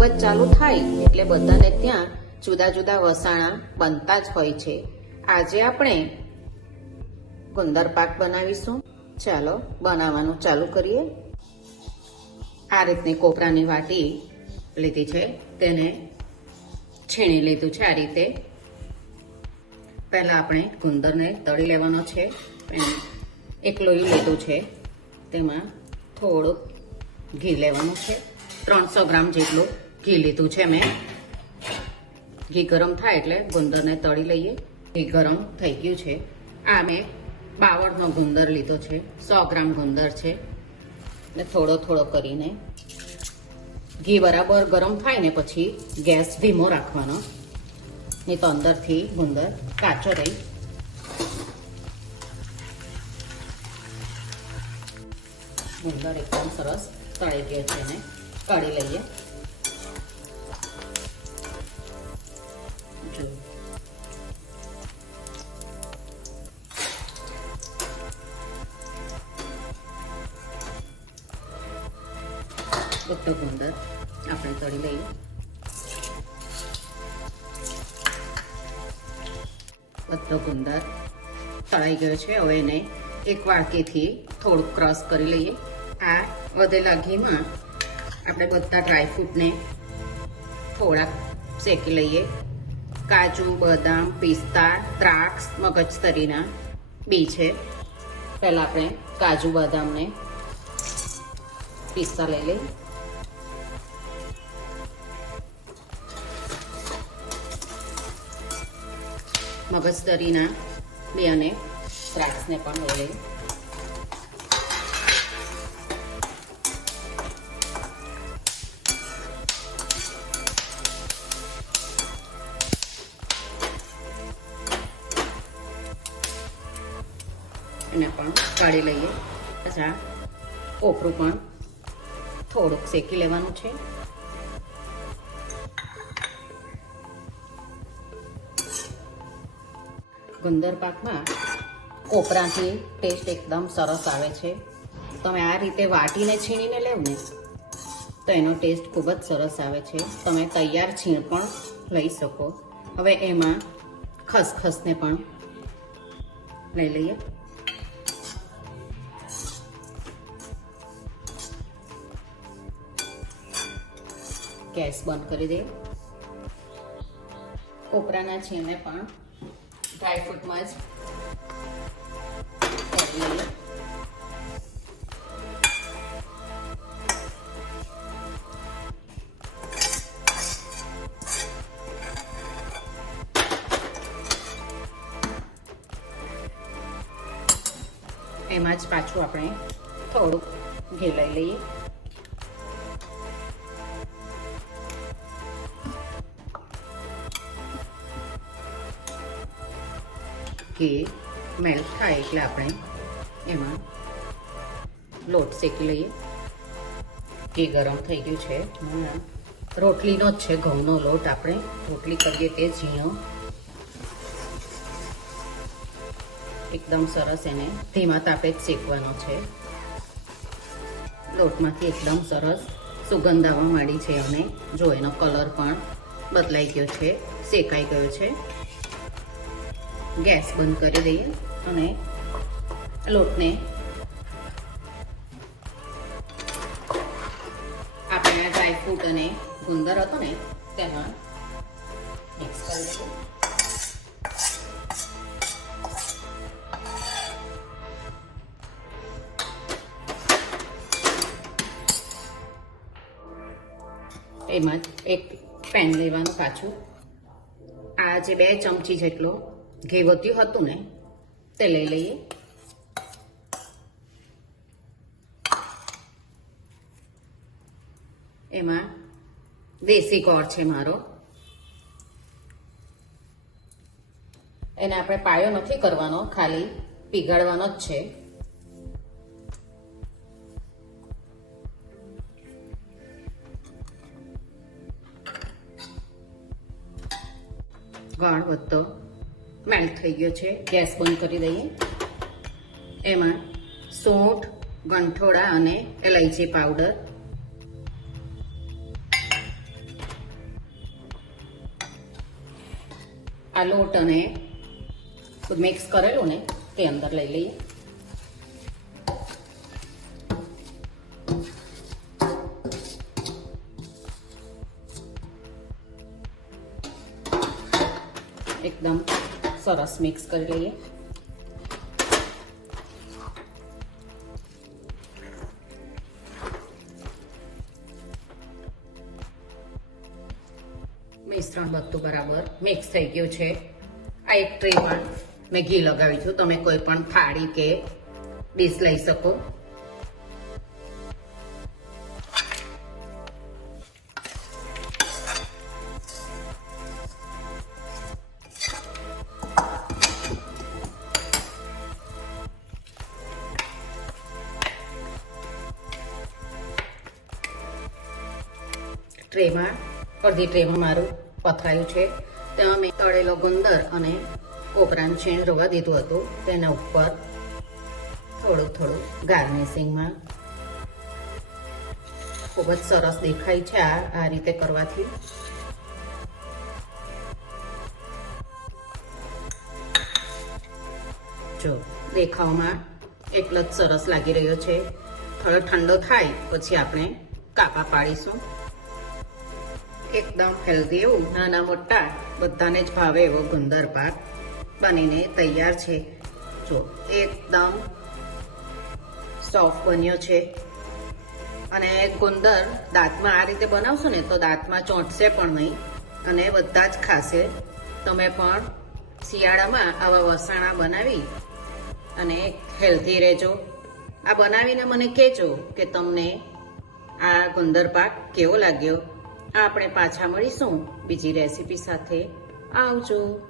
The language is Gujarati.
મુહૂર્ત ચાલુ થાય એટલે બધાને ત્યાં જુદા જુદા વસાણા બનતા જ હોય છે. આજે આપણે ગુંદર પાક બનાવીશું. ચાલો, બનાવવાનું ચાલુ કરીએ. આ રીતની કોપરાની વાટી લીધી છે. તેને છીણી લીધું છે આ રીતે. પહેલાં આપણે ગુંદરને તળી લેવાનો છે. એક લોહી લીધું છે. તેમાં થોડુંક ઘી લેવાનું છે. ત્રણસો ગ્રામ જેટલું ઘી લીધું છે મેં. ઘી ગરમ થાય એટલે ગુંદરને તળી લઈએ. ઘી ગરમ થઈ ગયું છે. આ મેં બાવળનો ગુંદર લીધો છે. સો ગ્રામ ગુંદર છે. ને થોડો થોડો કરીને ઘી બરાબર ગરમ થાય ને પછી ગેસ ધીમો રાખવાનો. નહીં તો અંદરથી ગુંદર કાચો રહી. ગુંદર એકદમ સરસ તળી ગયો છે ને. કાઢી લઈએ. બધો ગુંદર આપણે તળી લઈએ. બધો ગુંદર તળાઈ ગયો છે. હવે એને એક વાડકીથી થોડુંક ક્રશ કરી લઈએ. આ વધેલા ઘીમાં આપણે બધા ડ્રાયફ્રૂટને થોડાક શેકી લઈએ. કાજુ, બદામ, પિસ્તા, દ્રાક્ષ મગજતરીના બી છે. પહેલાં આપણે કાજુ, બદામને પિસ્તા લઈ લઈએ. મગજતરીના બે અને દ્રાક્ષને પણ લઈ એને પણ કાઢી લઈએ. પછી કોપરું પણ થોડુંક શેકી લેવાનું છે. ગુંદર પાકમાં કોપરાથી ટેસ્ટ એકદમ સરસ આવે છે. તમે આ રીતે વાટીને છીણીને લેવ ને તો એનો ટેસ્ટ ખૂબ જ સરસ આવે છે. તમે તૈયાર છીણ પણ લઈ શકો. હવે એમાં ખસખસને પણ લઈ લઈએ. ગેસ બંધ કરી દઈએ. કોપરાના છીણને પણ ડ્રાયફ્રૂટમાં જ એમાં જ પાછું આપણે થોડુંક ઘી લઈ લઈએ. ઘી મેલ્ટ થાય એટલે આપણે એમાં લોટ શેકી લઈએ. ઘી ગરમ થઈ ગયું છે. રોટલીનો જ છે ઘઉંનો લોટ આપણે. રોટલી કરીએ તે ઝીણો. એકદમ સરસ એને ધીમા તાપે જ શેકવાનો છે. લોટમાંથી એકદમ સરસ સુગંધ આવવા માંડી છે અને જો એનો કલર પણ બદલાઈ ગયો છે, શેકાઈ ગયો છે. ગેસ બંધ કરી દઈએ અને લોટને આપણે ડ્રાયફ્રૂટ અને ગુંદર હતો ને, તેમાં મિક્સ કરી દઈએ. એમાં એક પેન લેવાનું પાછું. આ જે બે ચમચી જેટલું ઘી વધ્યું હતું ને, તે લઈ લઈએ. એમાં દેશી કોર છે મારો. એને આપણે પાયો નથી કરવાનો, ખાલી પીગાળવાનો જ છે. ગણ બધો મેલ્ટ થઈ ગયો છે. ગેસ બંધ કરી દઈએ. એમાં સૂંઠ, ગંઠોડા અને એલાયચી પાવડર આ લોટ અને મિક્સ કરેલું ને તે અંદર લઈ લઈએ. એકદમ સરસ મિક્સ કરી લઈએ. મિશ્રણ બધું બરાબર મિક્સ થઈ ગયું છે. આ એક ટ્રેમાં મેં ઘી લગાવી છું. તમે કોઈ પણ થાળી કે ડીશ લઈ શકો. ટ્રેમાં, અડધી ટ્રેમાં મારું પથરાયું છે. ત્યાં મેં તળેલો ગુંદર અને કોપરાનું છીણ રોવા દીધું હતું. તેના ઉપર થોડું થોડું ગાર્નિશિંગમાં ખૂબ જ સરસ દેખાય છે આ આ રીતે કરવાથી. જો, દેખાવમાં એટલો જ સરસ લાગી રહ્યો છે. થોડો ઠંડો થાય, પછી આપણે કાપા પાડીશું. એકદમ હેલ્ધી એવું નાના મોટા બધાને જ ભાવે એવો ગુંદર પાક બનીને તૈયાર છે. જો એકદમ સોફ્ટ બન્યો છે. અને ગુંદર દાંતમાં આ રીતે બનાવશો ને તો દાંતમાં ચોંટશે પણ નહીં અને બધા જ ખાશે. તમે પણ શિયાળામાં આવા વસાણા બનાવી અને હેલ્ધી રહેજો. આ બનાવીને મને કહેજો કે તમને આ ગુંદર પાક કેવો લાગ્યો? આપણે પાછા મળીશું. બીજી રેસીપી સાથે આવજો.